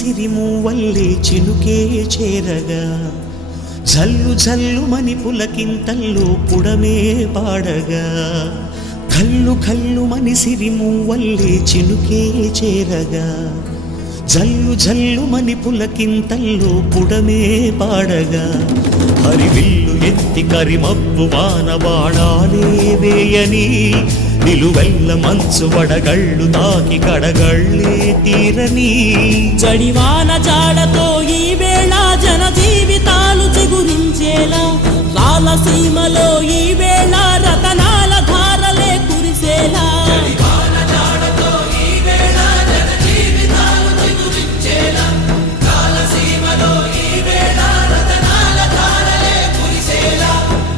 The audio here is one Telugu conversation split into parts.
సిరిమూవల్లే చినుకే చేరగా జల్లు జల్లుమని పులకింతల్లో పుడమే పాడగా కల్లు కల్లుమని సిరిమూవల్లే చినుకే చేరగా జల్లు జల్లుమని పులకింతల్లో పుడమే పాడగా హరివిల్లు ఎత్తి కరిమబ్బు వాన బాణాలే వేయని నిలువెల్ల మంచు వడగళ్ళు తాకి కడగళ్ళే తీరని జడివాన జాడతో ఈ వేళ జన జీవితాలు చిగురించేలా రాలసీమలో ఈ వేళ రతనాల ధారలే కురిసేలా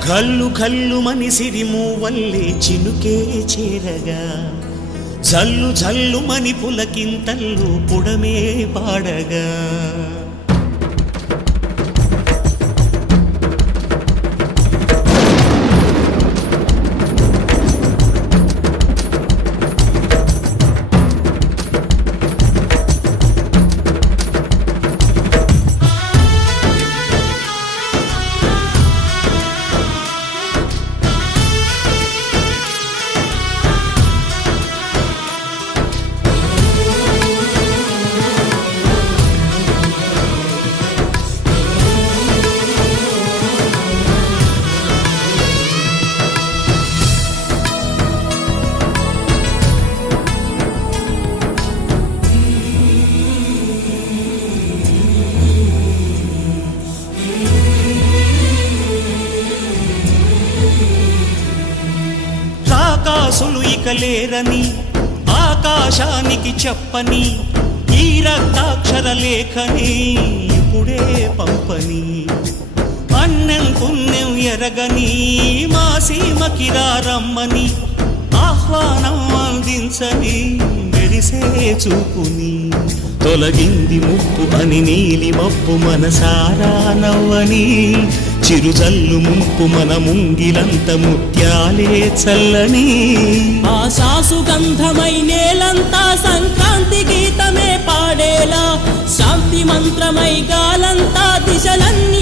కల్లు కల్లుమని సిరిమూవల్లే చినుకే చేరగా జల్లు జల్లుమని పులకింతల్లో పుడమే పాడగా రాకాసులు ఇక లేరని ఆకాశానికి చెప్పని ఈ రక్తాక్షర లేఖని ఇప్పుడే పంపని అన్నం పుణ్యం ఎరగని మా సీమకి రమ్మని ఆహ్వానం అందించని మెరిసే చూపుని తొలగింది ముప్పు అని నీలి మప్పు మనసారా నవ్వని చిరుజల్లు ముంపు మన ముంగిలంత ముత్యాలే చల్లని ఆశాసు గంధమై నేలంతా సంక్రాంతి గీతమే పాడేలా శాంతి మంత్రమై గాలంతా దిశలన్నీ